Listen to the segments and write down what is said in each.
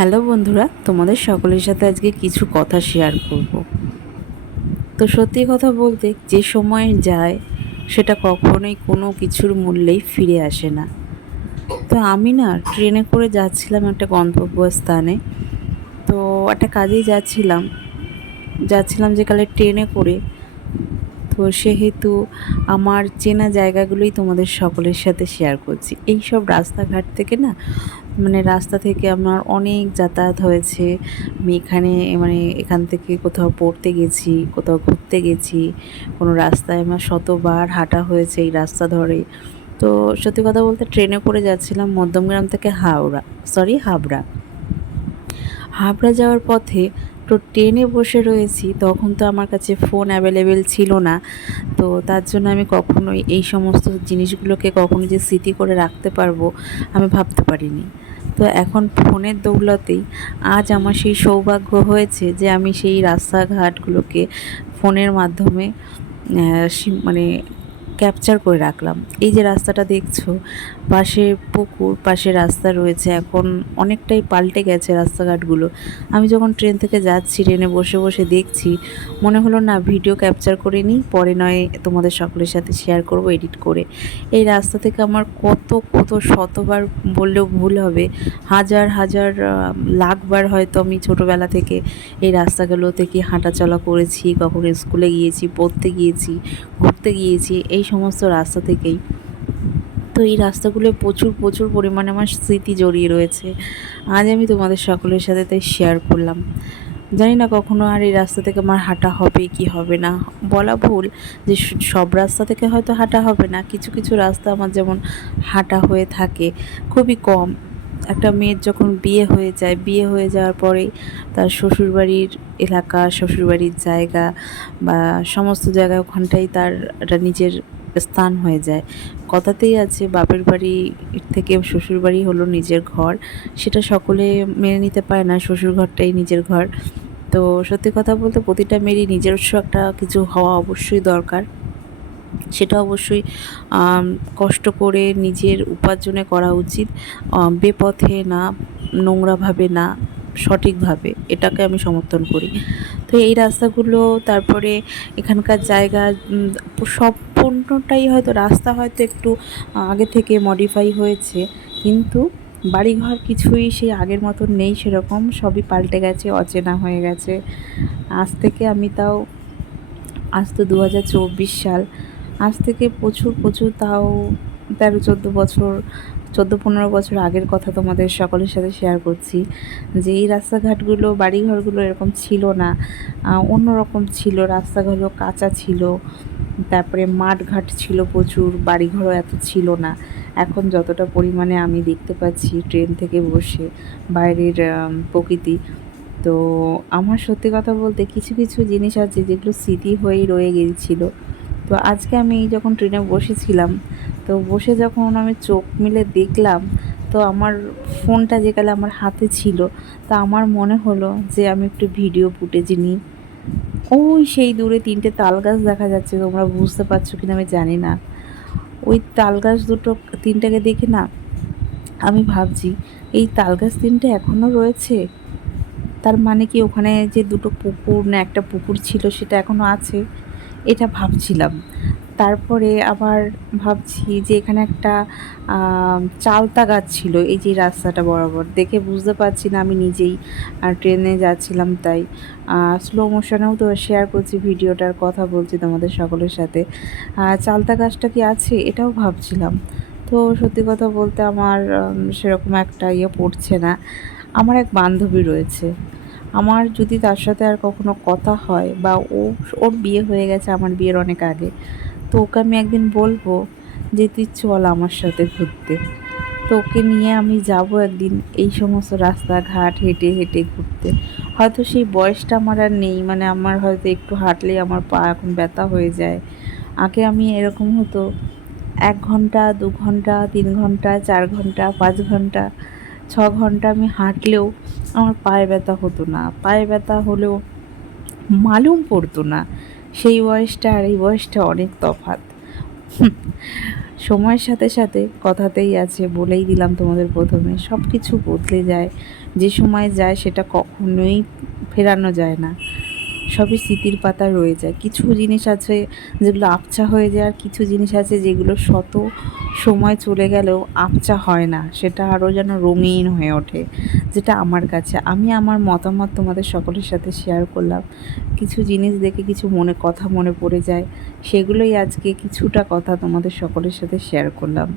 Hello বন্ধুরা, তোমাদের সকলের সাথে আজকে কিছু কথা শেয়ার করব। তো সত্যি কথা বলতে, যে সময় যায়, সেটা কখনোই কোনো কিছুর মূল্যেই ফিরে আসে না। তো আমি না ট্রেনে করে যাচ্ছিলাম একটা গন্তব্য স্থানে তো একটা কাজেই যাচ্ছিলাম। যাচ্ছিলাম যেকালে ট্রেনে করে। তো সেহেতু আমার চেনা জায়গাগুলোই তোমাদের সকলের সাথে শেয়ার করছি। এই সব রাস্তাঘাট থেকে না মানে রাস্তা থেকে আমার অনেক যাতায়াত হয়েছে। আমি এখানে মানে এখান থেকে কোথাও পড়তে গেছি, কোথাও ঘুরতে গেছি। কোনো রাস্তায় আমার শতবার হাঁটা হয়েছে এই রাস্তা ধরে। তো সত্যি কথা বলতে ট্রেনে করে যাচ্ছিলাম মধ্যমগ্রাম থেকে হাওড়া সরি হাবড়া। হাবড়া যাওয়ার পথে তো ট্রেনে বসে রয়েছি, তখন তো আমার কাছে ফোন অ্যাভেলেবেল ছিল না। তো তার জন্য আমি কখনোই এই সমস্ত জিনিসগুলোকে কখনো যে স্মৃতি করে রাখতে পারব, আমি ভাবতে পারিনি। তো এখন ফোনের দৌলতেই আজ আমার সেই সৌভাগ্য হয়েছে যে আমি সেই রাস্তাঘাটগুলোকে ফোনের মাধ্যমে মানে ক্যাপচার করে রাখলাম। এই যে রাস্তাটা দেখছ, পাশে পুকুর, পাশে রাস্তা রয়েছে। এখন অনেকটাই পাল্টে গেছে রাস্তাঘাটগুলো। আমি যখন ট্রেন থেকে যাচ্ছি, ট্রেনে বসে বসে দেখছি, মনে হলো না ভিডিও ক্যাপচার করে নিই, পরে নয় তোমাদের সকলের সাথে শেয়ার করব এডিট করে। এই রাস্তা থেকে আমার কত কত শতবার বললেও ভুল হবে। হাজার হাজার লাখবার হয়তো আমি ছোটোবেলা থেকে এই রাস্তাগুলো থেকে হাঁটাচলা করেছি, কখনো স্কুলে গিয়েছি, পড়তে গিয়েছি, ঘুরতে গিয়েছি এই সমস্ত রাস্তা থেকেই। তো এই রাস্তাগুলো প্রচুর প্রচুর পরিমাণে আমার স্মৃতি জড়িয়ে রয়েছে। আজ আমি তোমাদের সকলের সাথে তাই শেয়ার করলাম। জানি না কখনো আর এই রাস্তা থেকে আমার হাঁটা হবে কি হবে না। বলা ভুল যে সব রাস্তা থেকে হয়তো হাঁটা হবে না। কিছু কিছু রাস্তা আমার যেমন হাঁটা হয়ে থাকে, খুবই কম। একটা মেয়ের যখন বিয়ে হয়ে যায়, বিয়ে হয়ে যাওয়ার পরেই তার শ্বশুরবাড়ির এলাকা, শ্বশুরবাড়ির জায়গা বা সমস্ত জায়গা ওখানটাই তার একটা নিজের স্থান হয়ে যায়। কথাতেই আছে, বাপের বাড়ি থেকে শ্বশুর বাড়ি হলো নিজের ঘর। সেটা সকলে মেনে নিতে পারে না, শ্বশুর ঘরটাই নিজের ঘর। তো সত্যি কথা বলতে প্রতিটা মেয়েরই নিজস্ব একটা কিছু হওয়া অবশ্যই দরকার। সেটা অবশ্যই কষ্ট করে নিজের উপার্জনে করা উচিত। বেপথে না, নোংরাভাবে না, সঠিকভাবে। এটাকে আমি সমর্থন করি। তো এই রাস্তাগুলো, তারপরে এখানকার জায়গা সম্পূর্ণটাই হয়তো রাস্তা হয়তো একটু আগে থেকে মডিফাই হয়েছে। কিন্তু বাড়িঘর কিছুই সেই আগের মতন নেই সেরকম, সবই পাল্টে গেছে, অচেনা হয়ে গেছে। আজ থেকে আমি তাও, আজ তো দু হাজার চব্বিশ সাল। আজ থেকে প্রচুর প্রচুর তাও তেরো, চোদ্দ বছর, চোদ্দ, পনেরো বছর আগের কথা তোমাদের সকলের সাথে শেয়ার করছি, যে এই রাস্তাঘাটগুলো, বাড়িঘরগুলো এরকম ছিল না। অন্যরকম ছিল, রাস্তাঘাটও কাঁচা ছিল, তারপরে মাঠঘাট ছিল প্রচুর, বাড়িঘরও এত ছিল না। এখন যতটা পরিমাণে আমি দেখতে পাচ্ছি ট্রেন থেকে বসে, বাইরের প্রকৃতি, তো আমার সত্যি কথা বলতে কিছু কিছু জিনিস আছে যেগুলো স্মৃতি হয়েই রয়ে গিয়েছিল। তো আজকে আমি যখন ট্রেনে বসেছিলাম তো বসে যখন আমি চোখ মিলে দেখলাম, তো আমার ফোনটা যেকালে আমার হাতে ছিল, তা আমার মনে হলো যে আমি একটু ভিডিও ফুটেজ নিই। ওই সেই দূরে তিনটে তাল গাছ দেখা যাচ্ছে, তোমরা বুঝতে পারছ কিনা আমি জানি না। ওই তাল গাছ দুটো, তিনটাকে দেখে না, আমি ভাবছি, এই তাল গাছ তিনটে এখনও রয়েছে? তার মানে কি ওখানে যে দুটো পুকুর, না একটা পুকুর ছিল সেটা এখনও আছে? এটা ভাবছিলাম। তারপরে আবার ভাবছি যে এখানে একটা চালতা গাছ ছিল এই যে রাস্তাটা বরাবর। দেখে বুঝতে পারছি না আমি নিজেই ট্রেনে যাচ্ছিলাম তাই। স্লো মোশনেও তো শেয়ার করছি ভিডিওটার কথা বলছি তোমাদের সকলের সাথে। চালতা গাছটা কি আছে? এটাও ভাবছিলাম। তো সত্যি কথা বলতে আমার সেরকম একটা ইয়ে পড়ছে না। আমার এক বান্ধবী রয়েছে। আমার যদি তার সাথে আর কখনো কথা হয় বা ও, ওর বিয়ে হয়ে গেছে আমার বিয়ের অনেক আগে, তো ওকে আমি একদিন বলব যে, তুই চল আমার সাথে ঘুরতে। তো ওকে নিয়ে আমি যাব একদিন এই সমস্ত রাস্তাঘাট হেঁটে হেঁটে ঘুরতে। হয়তো সেই বয়সটা আমার আর নেই মানে আমার হয়তো একটু হাঁটলেই আমার পা এখন ব্যথা হয়ে যায়। আগে আমি এরকম হতো, এক ঘণ্টা, দু ঘণ্টা, তিন ঘণ্টা, চার ঘণ্টা, পাঁচ ঘণ্টা, ছ ঘণ্টা আমি হাঁটলেও আমার পায়ে ব্যথা হতো না। পায়ে ব্যথা হলেও মালুম পড়তো না। সেই বয়সটা আর এই বয়সটা অনেক তফাৎ। সময়ের সাথে সাথে কথাতেই আছে, বলেই দিলাম তোমাদের প্রথমে সব কিছু বদলে যায়। যে সময় যায় সেটা কখনোই ফেরানো যায় না। সবই স্মৃতির পাতা রয়ে যায়। কিছু জিনিস আছে যেগুলো আবছা হয়ে যায় আর কিছু জিনিস আছে যেগুলো শত সময় চলে গেলেও আবছা হয় না। সেটা আরও যেন রঙিন হয়ে ওঠে, যেটা আমার কাছে। আমি আমার মতামত তোমাদের সকলের সাথে শেয়ার করলাম। কিছু জিনিস দেখে কিছু মনে, কথা মনে পড়ে যায়। সেগুলোই আজকে কিছুটা কথা তোমাদের সকলের সাথে শেয়ার করলাম।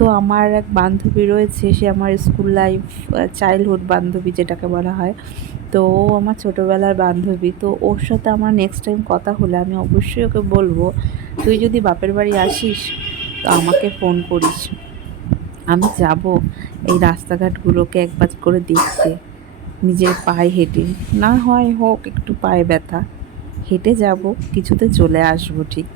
তো আমার এক বান্ধবী রয়েছে, সে আমার স্কুল লাইফ চাইল্ডহুড বান্ধবী যেটাকে বলা হয়। তো ও আমার ছোটোবেলার বান্ধবী। তো ওর সাথে আমার নেক্সট টাইম কথা হলে আমি অবশ্যই ওকে বলব, তুই যদি বাপের বাড়ি আসিস, তো আমাকে ফোন করিস। আমি যাব এই রাস্তাঘাটগুলোকে একবার করে দেখতে, নিজের পায়ে হেঁটে। না হয় হোক, একটু পায়ে ব্যথা। হেঁটে যাব, কিছুতে চলে আসব ঠিক।